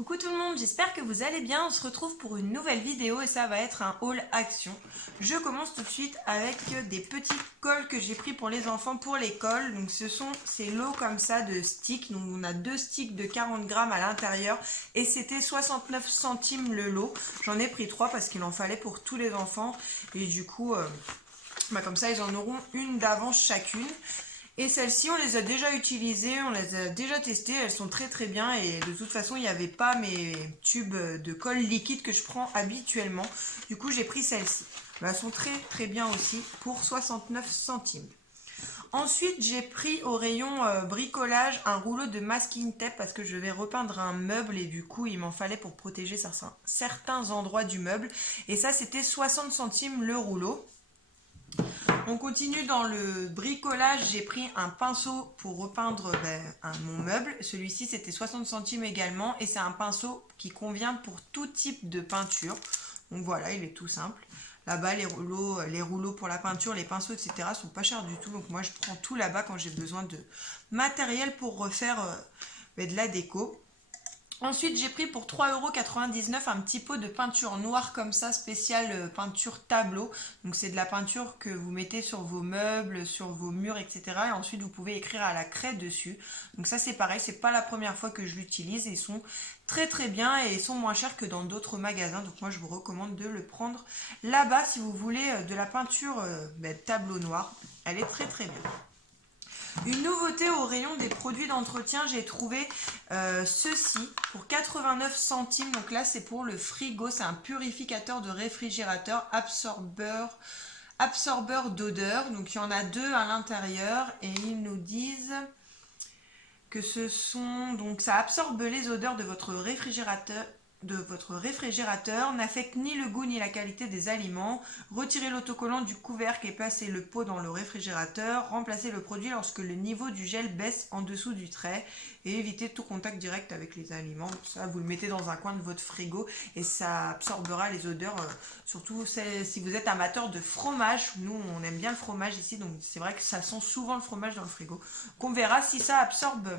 Coucou tout le monde, j'espère que vous allez bien. On se retrouve pour une nouvelle vidéo et ça va être un haul action. Je commence tout de suite avec des petits cols que j'ai pris pour les enfants pour l'école. Donc ce sont ces lots comme ça de sticks. Donc on a deux sticks de 40 grammes à l'intérieur et c'était 69 centimes le lot. J'en ai pris 3 parce qu'il en fallait pour tous les enfants et du coup comme ça ils en auront une d'avance chacune. Et celles-ci, on les a déjà utilisées, on les a déjà testées, elles sont très très bien et de toute façon, il n'y avait pas mes tubes de colle liquide que je prends habituellement. Du coup, j'ai pris celles-ci. Elles sont très très bien aussi pour 69 centimes. Ensuite, j'ai pris au rayon bricolage un rouleau de masking tape parce que je vais repeindre un meuble et du coup, il m'en fallait pour protéger certains endroits du meuble. Et ça, c'était 60 centimes le rouleau. On continue dans le bricolage, j'ai pris un pinceau pour repeindre mon meuble. Celui-ci c'était 60 centimes également et c'est un pinceau qui convient pour tout type de peinture. Donc voilà, il est tout simple. Là-bas les rouleaux pour la peinture, les pinceaux etc. sont pas chers du tout. Donc moi je prends tout là-bas quand j'ai besoin de matériel pour refaire de la déco. Ensuite, j'ai pris pour 3,99 € un petit pot de peinture noire comme ça, spéciale peinture tableau. Donc c'est de la peinture que vous mettez sur vos meubles, sur vos murs, etc. Et ensuite, vous pouvez écrire à la craie dessus. Donc ça, c'est pareil, c'est pas la première fois que je l'utilise. Ils sont très très bien et ils sont moins chers que dans d'autres magasins. Donc moi, je vous recommande de le prendre là-bas si vous voulez de la peinture tableau noir. Elle est très très bien. Une nouveauté au rayon des produits d'entretien, j'ai trouvé ceci pour 89 centimes. Donc là, c'est pour le frigo. C'est un purificateur de réfrigérateur absorbeur d'odeur. Donc il y en a deux à l'intérieur et ils nous disent que ça absorbe les odeurs de votre réfrigérateur, n'affecte ni le goût ni la qualité des aliments. Retirez l'autocollant du couvercle et placez le pot dans le réfrigérateur. Remplacez le produit lorsque le niveau du gel baisse en dessous du trait et évitez tout contact direct avec les aliments. Ça, vous le mettez dans un coin de votre frigo et ça absorbera les odeurs, surtout si vous êtes amateur de fromage. Nous, on aime bien le fromage ici, donc c'est vrai que ça sent souvent le fromage dans le frigo. Donc on verra si ça absorbe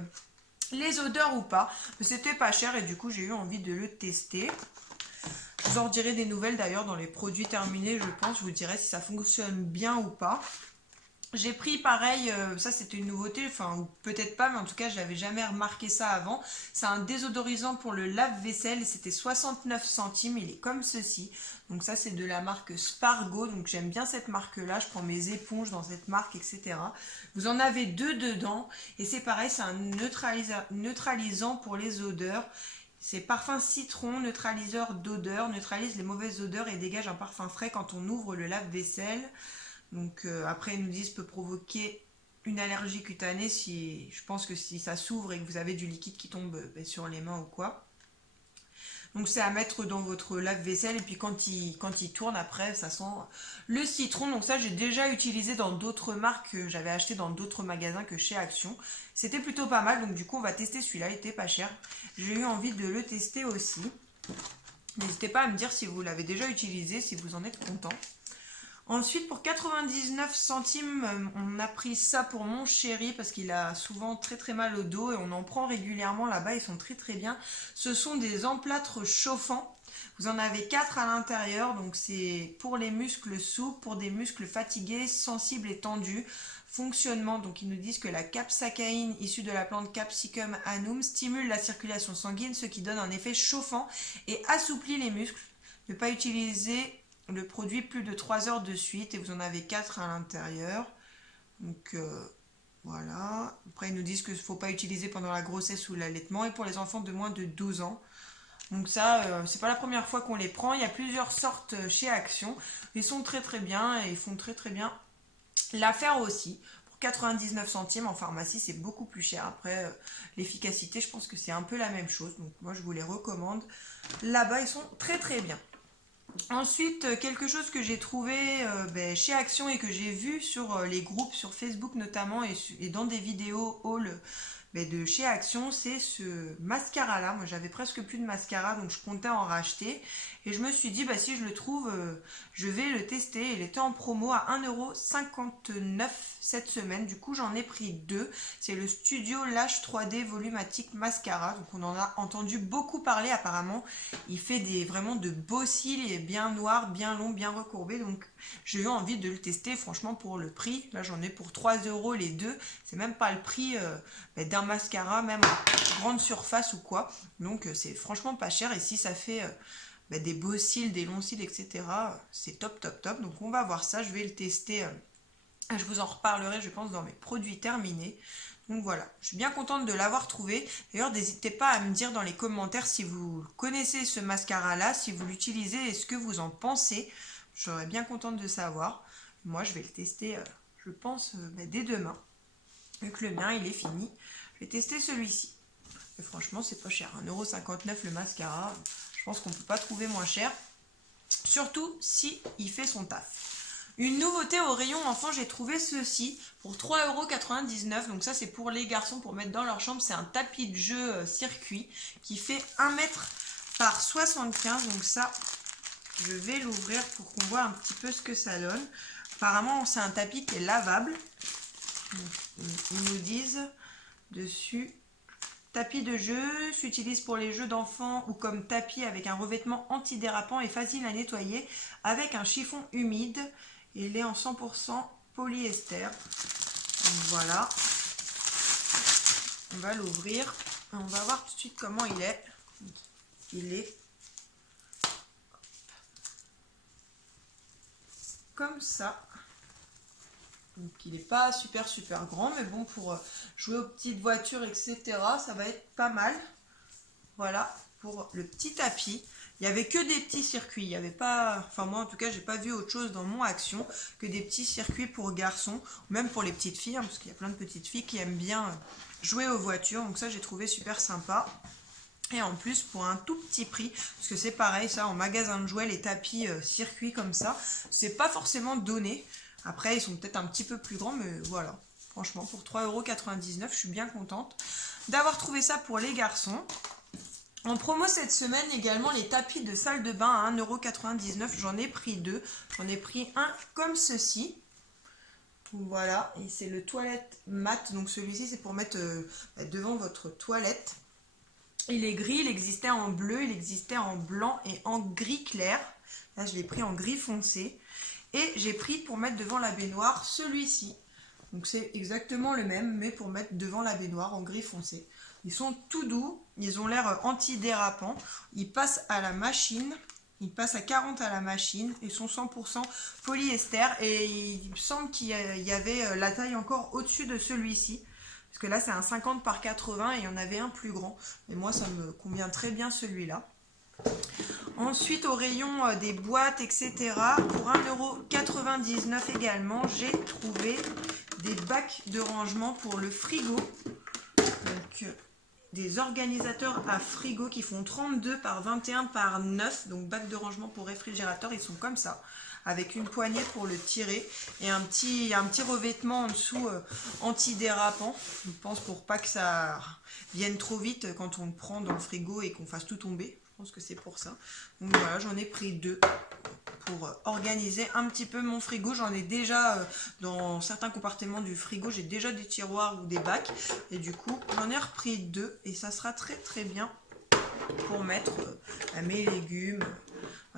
les odeurs ou pas. C'était pas cher et du coup j'ai eu envie de le tester. Je vous en dirai des nouvelles d'ailleurs dans les produits terminés, je pense. Je vous dirai si ça fonctionne bien ou pas. J'ai pris pareil, ça c'était une nouveauté, enfin ou peut-être pas, mais en tout cas je n'avais jamais remarqué ça avant. C'est un désodorisant pour le lave-vaisselle et c'était 69 centimes, il est comme ceci. Donc ça c'est de la marque Spargo, donc j'aime bien cette marque-là, je prends mes éponges dans cette marque, etc. Vous en avez deux dedans et c'est pareil, c'est un neutralisant pour les odeurs. C'est parfum citron, neutraliseur d'odeur, neutralise les mauvaises odeurs et dégage un parfum frais quand on ouvre le lave-vaisselle. Donc après ils nous disent peut provoquer une allergie cutanée je pense que si ça s'ouvre et que vous avez du liquide qui tombe sur les mains ou quoi. Donc c'est à mettre dans votre lave-vaisselle et puis quand il tourne après ça sent le citron. Donc ça j'ai déjà utilisé dans d'autres marques que j'avais acheté dans d'autres magasins que chez Action. C'était plutôt pas mal donc du coup on va tester celui-là, il était pas cher. J'ai eu envie de le tester aussi. N'hésitez pas à me dire si vous l'avez déjà utilisé, si vous en êtes content. Ensuite, pour 99 centimes, on a pris ça pour mon chéri parce qu'il a souvent très très mal au dos et on en prend régulièrement là-bas, ils sont très très bien. Ce sont des emplâtres chauffants. Vous en avez 4 à l'intérieur, donc c'est pour les muscles souples, pour des muscles fatigués, sensibles et tendus. Fonctionnement, donc ils nous disent que la capsaïcine issue de la plante Capsicum annum stimule la circulation sanguine, ce qui donne un effet chauffant et assouplit les muscles. Ne pas utiliser le produit plus de 3 heures de suite et vous en avez 4 à l'intérieur. Donc voilà. Après ils nous disent qu'il ne faut pas utiliser pendant la grossesse ou l'allaitement et pour les enfants de moins de 12 ans. Donc ça, c'est pas la première fois qu'on les prend. Il y a plusieurs sortes chez Action. Ils sont très très bien et ils font très très bien l'affaire aussi. Pour 99 centimes en pharmacie, c'est beaucoup plus cher. Après, l'efficacité, je pense que c'est un peu la même chose. Donc moi, je vous les recommande. Là-bas, ils sont très très bien. Ensuite, quelque chose que j'ai trouvé chez Action et que j'ai vu sur les groupes, sur Facebook notamment, et dans des vidéos haul mais de chez Action, c'est ce mascara là. Moi j'avais presque plus de mascara, donc je comptais en racheter. Et je me suis dit, bah si je le trouve, je vais le tester. Il était en promo à 1,59 € cette semaine. Du coup j'en ai pris deux. C'est le Studio Lash 3D Volumatic Mascara. Donc on en a entendu beaucoup parler apparemment. Il fait vraiment de beaux cils, il est bien noir, bien long, bien recourbé. Donc j'ai eu envie de le tester. Franchement pour le prix, là j'en ai pour 3 € les deux. C'est même pas le prix d'un mascara, même en grande surface ou quoi. Donc c'est franchement pas cher. Et si ça fait des beaux cils, des longs cils, etc., c'est top, top, top. Donc on va voir ça, je vais le tester. Je vous en reparlerai, je pense, dans mes produits terminés. Donc voilà, je suis bien contente de l'avoir trouvé. D'ailleurs, n'hésitez pas à me dire dans les commentaires si vous connaissez ce mascara-là, si vous l'utilisez et ce que vous en pensez. Je serais bien contente de savoir. Moi, je vais le tester, je pense, dès demain. Vu que le mien, il est fini. Je vais tester celui-ci. Et franchement, c'est pas cher. 1,59 € le mascara. Je pense qu'on ne peut pas trouver moins cher. Surtout si il fait son taf. Une nouveauté au rayon enfant, j'ai trouvé ceci pour 3,99 €. Donc ça, c'est pour les garçons, pour mettre dans leur chambre. C'est un tapis de jeu circuit qui fait 1 mètre par 75. Donc ça, je vais l'ouvrir pour qu'on voit un petit peu ce que ça donne. Apparemment, c'est un tapis qui est lavable. Donc, ils nous disent dessus: tapis de jeu, s'utilise pour les jeux d'enfants ou comme tapis avec un revêtement antidérapant et facile à nettoyer avec un chiffon humide. Il est en 100% polyester. Donc voilà. On va l'ouvrir. On va voir tout de suite comment il est. Il est comme ça. Donc il n'est pas super grand, mais bon, pour jouer aux petites voitures, etc., ça va être pas mal. Voilà pour le petit tapis. Il n'y avait que des petits circuits. Il n'y avait pas, enfin moi en tout cas, j'ai pas vu autre chose dans mon Action que des petits circuits pour garçons, même pour les petites filles, hein, parce qu'il y a plein de petites filles qui aiment bien jouer aux voitures. Donc ça, j'ai trouvé super sympa. Et en plus, pour un tout petit prix, parce que c'est pareil, ça, en magasin de jouets, les tapis circuits comme ça, c'est pas forcément donné. Après, ils sont peut-être un petit peu plus grands, mais voilà. Franchement, pour 3,99 €, je suis bien contente d'avoir trouvé ça pour les garçons. En promo cette semaine également, les tapis de salle de bain à 1,99 €. J'en ai pris deux. J'en ai pris un comme ceci. Voilà, et c'est le toilette mat. Donc celui-ci, c'est pour mettre devant votre toilette. Il est gris, il existait en bleu, il existait en blanc et en gris clair. Là, je l'ai pris en gris foncé. Et j'ai pris pour mettre devant la baignoire celui-ci. Donc c'est exactement le même, mais pour mettre devant la baignoire en gris foncé. Ils sont tout doux, ils ont l'air antidérapants. Ils passent à la machine, ils passent à 40 à la machine. Ils sont 100% polyester. Et il me semble qu'il y avait la taille encore au-dessus de celui-ci. Parce que là c'est un 50 par 80 et il y en avait un plus grand. Et moi ça me convient très bien celui-là. Ensuite, au rayon des boîtes, etc., pour 1,99 € également, j'ai trouvé des bacs de rangement pour le frigo. Donc, des organisateurs à frigo qui font 32 par 21 par 9. Donc, bacs de rangement pour réfrigérateur, ils sont comme ça, avec une poignée pour le tirer et un petit revêtement en dessous antidérapant. Je pense pour pas que ça vienne trop vite quand on le prend dans le frigo et qu'on fasse tout tomber. Je pense que c'est pour ça. Donc voilà, j'en ai pris deux pour organiser un petit peu mon frigo. J'en ai déjà dans certains compartiments du frigo, j'ai déjà des tiroirs ou des bacs. Et du coup, j'en ai repris deux et ça sera très très bien pour mettre mes légumes,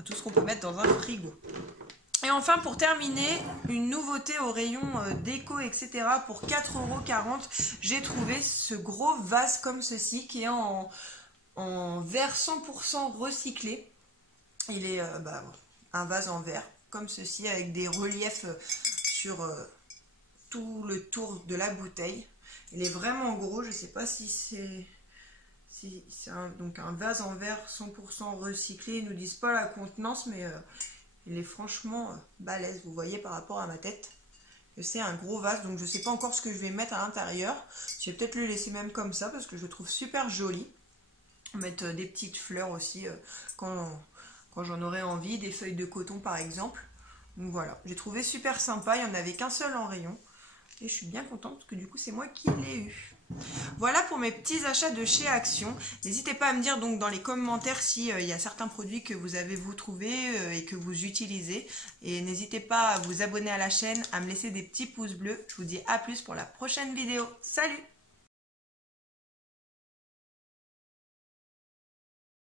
tout ce qu'on peut mettre dans un frigo. Et enfin, pour terminer, une nouveauté au rayon déco, etc. Pour 4,40 €, j'ai trouvé ce gros vase comme ceci qui est en verre 100% recyclé. Il est un vase en verre comme ceci avec des reliefs sur tout le tour de la bouteille. Il est vraiment gros, je ne sais pas si c'est donc un vase en verre 100% recyclé. Ils ne nous disent pas la contenance, mais il est franchement balèze, vous voyez, par rapport à ma tête. C'est un gros vase, donc je ne sais pas encore ce que je vais mettre à l'intérieur. Je vais peut-être le laisser même comme ça parce que je le trouve super joli. Mettre des petites fleurs aussi quand j'en aurai envie, des feuilles de coton par exemple. Donc voilà, j'ai trouvé super sympa, il n'y en avait qu'un seul en rayon. Et je suis bien contente parce que du coup c'est moi qui l'ai eu. Voilà pour mes petits achats de chez Action. N'hésitez pas à me dire donc dans les commentaires si il y a certains produits que vous avez vous trouvé et que vous utilisez. Et n'hésitez pas à vous abonner à la chaîne, à me laisser des petits pouces bleus. Je vous dis à plus pour la prochaine vidéo. Salut!